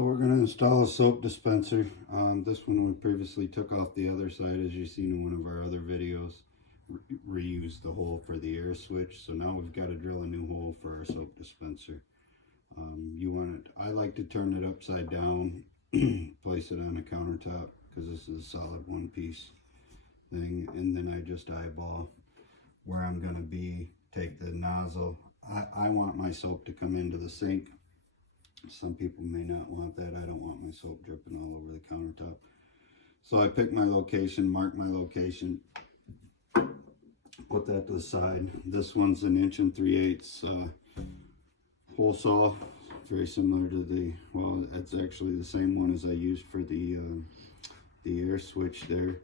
We're going to install a soap dispenser. This one we previously took off the other side, as you've seen in one of our other videos. Reused the hole for the air switch, so now we've got to drill a new hole for our soap dispenser. I like to turn it upside down, place it on the countertop, because this is a solid one-piece thing, and then I just eyeball where I'm going to be, take the nozzle. I want my soap to come into the sink. Some people may not want that. I don't want my soap dripping all over the countertop. So I pick my location, mark my location, put that to the side. This one's an 1 3/8 hole saw, very similar to the, well, that's actually the same one as I used for the air switch there.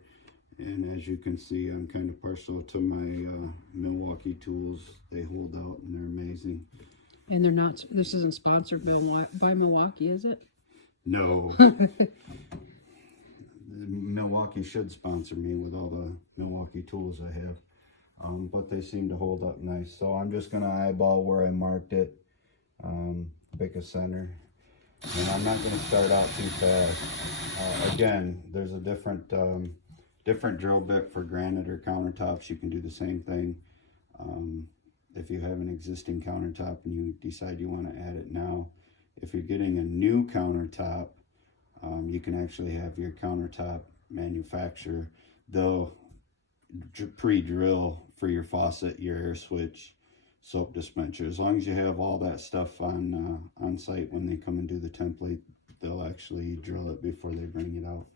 And as you can see, I'm kind of partial to my Milwaukee tools. They hold out and they're amazing. And they're not, this isn't sponsored by Milwaukee, is it? No. Milwaukee should sponsor me with all the Milwaukee tools I have. But they seem to hold up nice. So I'm just going to eyeball where I marked it, pick a center. And I'm not going to start out too fast. Again, there's a different drill bit for granite or countertops. You can do the same thing. If you have an existing countertop and you decide you want to add it now. If you're getting a new countertop, you can actually have your countertop manufacturer, they'll pre-drill for your faucet, your air switch, soap dispenser. As long as you have all that stuff on site when they come and do the template, they'll actually drill it before they bring it out.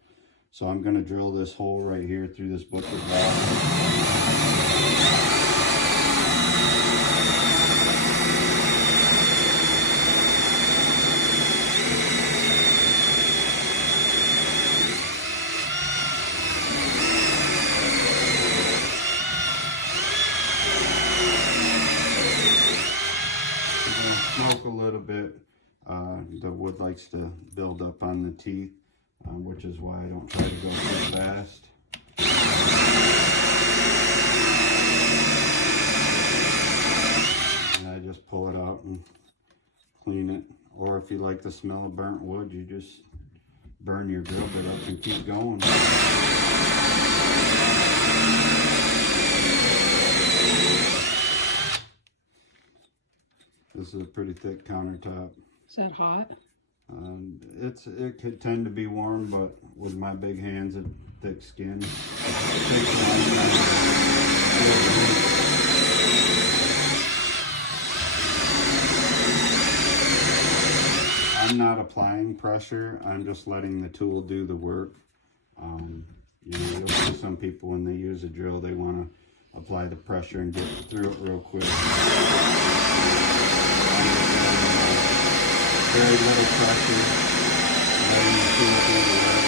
So I'm going to drill this hole right here through this bucket valve. Smoke a little bit. The wood likes to build up on the teeth, which is why I don't try to go too fast. And I just pull it out and clean it. Or if you like the smell of burnt wood, you just burn your drill bit up and keep going. This is a pretty thick countertop. Is that hot? It could tend to be warm, but with my big hands and thick skin, I'm not applying pressure. I'm just letting the tool do the work. You know, you'll see some people when they use a drill, they want to apply the pressure and get through it real quick. Very little pressure, letting the tool do the work.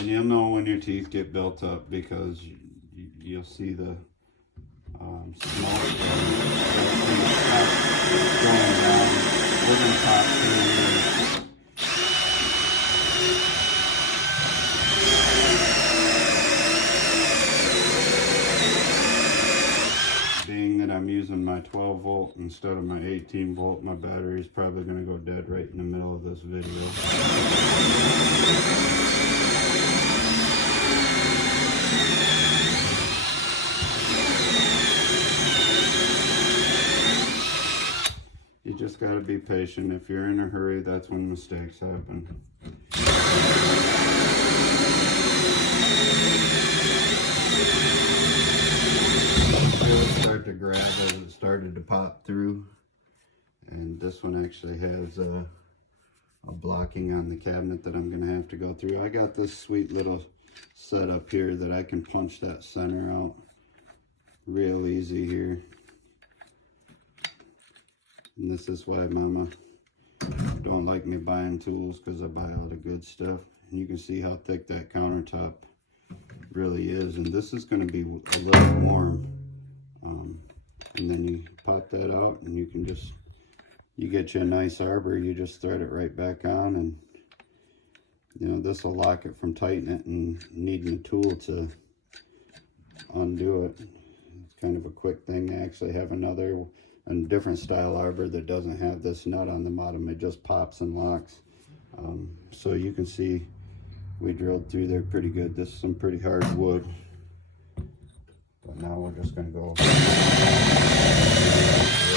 And you'll know when your teeth get built up because you'll see the smoke going down. We're going to pop through. I'm using my 12 volt instead of my 18 volt. My battery is probably going to go dead right in the middle of this video. You just got to be patient. If you're in a hurry, that's when mistakes happen. Start to grab as it started to pop through, and this one actually has a blocking on the cabinet that I'm going to have to go through. I got this sweet little setup here that I can punch that center out real easy here, and this is why Mama don't like me buying tools, because I buy all the good stuff. And you can see how thick that countertop really is, and this is going to be a little warm. And then you pop that out and you can just, you get you a nice arbor, you just thread it right back on, and you know, this will lock it from tightening it and needing a tool to undo it. It's kind of a quick thing. I actually have another a different style arbor that doesn't have this nut on the bottom. It just pops and locks. So you can see we drilled through there pretty good. This is some pretty hard wood. But now we're just going to go the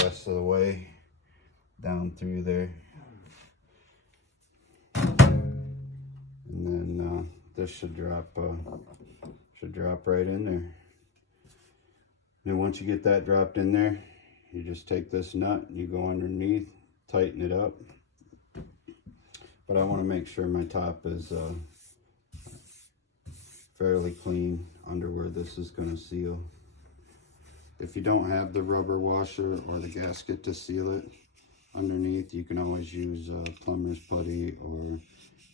rest of the way down through there. And then this should drop right in there. Then once you get that dropped in there, you just take this nut and you go underneath, tighten it up. But I want to make sure my top is fairly clean under where this is going to seal. If you don't have the rubber washer or the gasket to seal it underneath, you can always use plumber's putty or,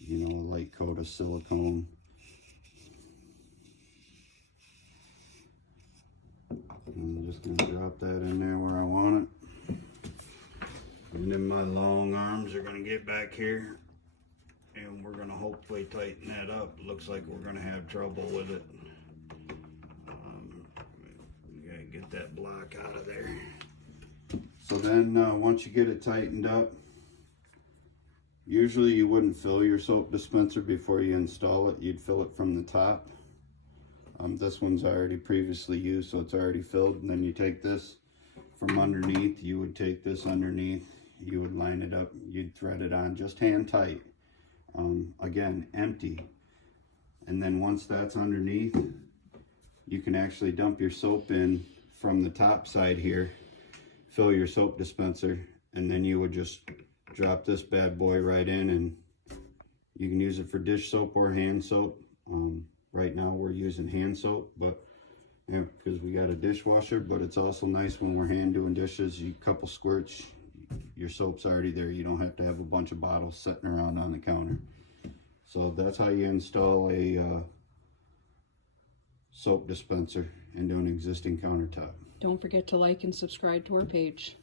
you know, a light coat of silicone. And I'm just going to drop that in there where I want it. And then my long arms are going to get back here. And we're going to hopefully tighten that up. Looks like we're going to have trouble with it. We got to get that block out of there. So then once you get it tightened up, usually you wouldn't fill your soap dispenser before you install it. You'd fill it from the top. This one's already previously used, so it's already filled. And then you take this from underneath. You would take this underneath. You would line it up. You'd thread it on just hand tight. Again, empty. And then once that's underneath, you can actually dump your soap in from the top side here, fill your soap dispenser, and then you would just drop this bad boy right in, and you can use it for dish soap or hand soap. Right now we're using hand soap, but yeah, because we got a dishwasher, but it's also nice when we're hand doing dishes. You couple squirts, your soap's already there. You don't have to have a bunch of bottles sitting around on the counter. So that's how you install a soap dispenser into an existing countertop. Don't forget to like and subscribe to our page.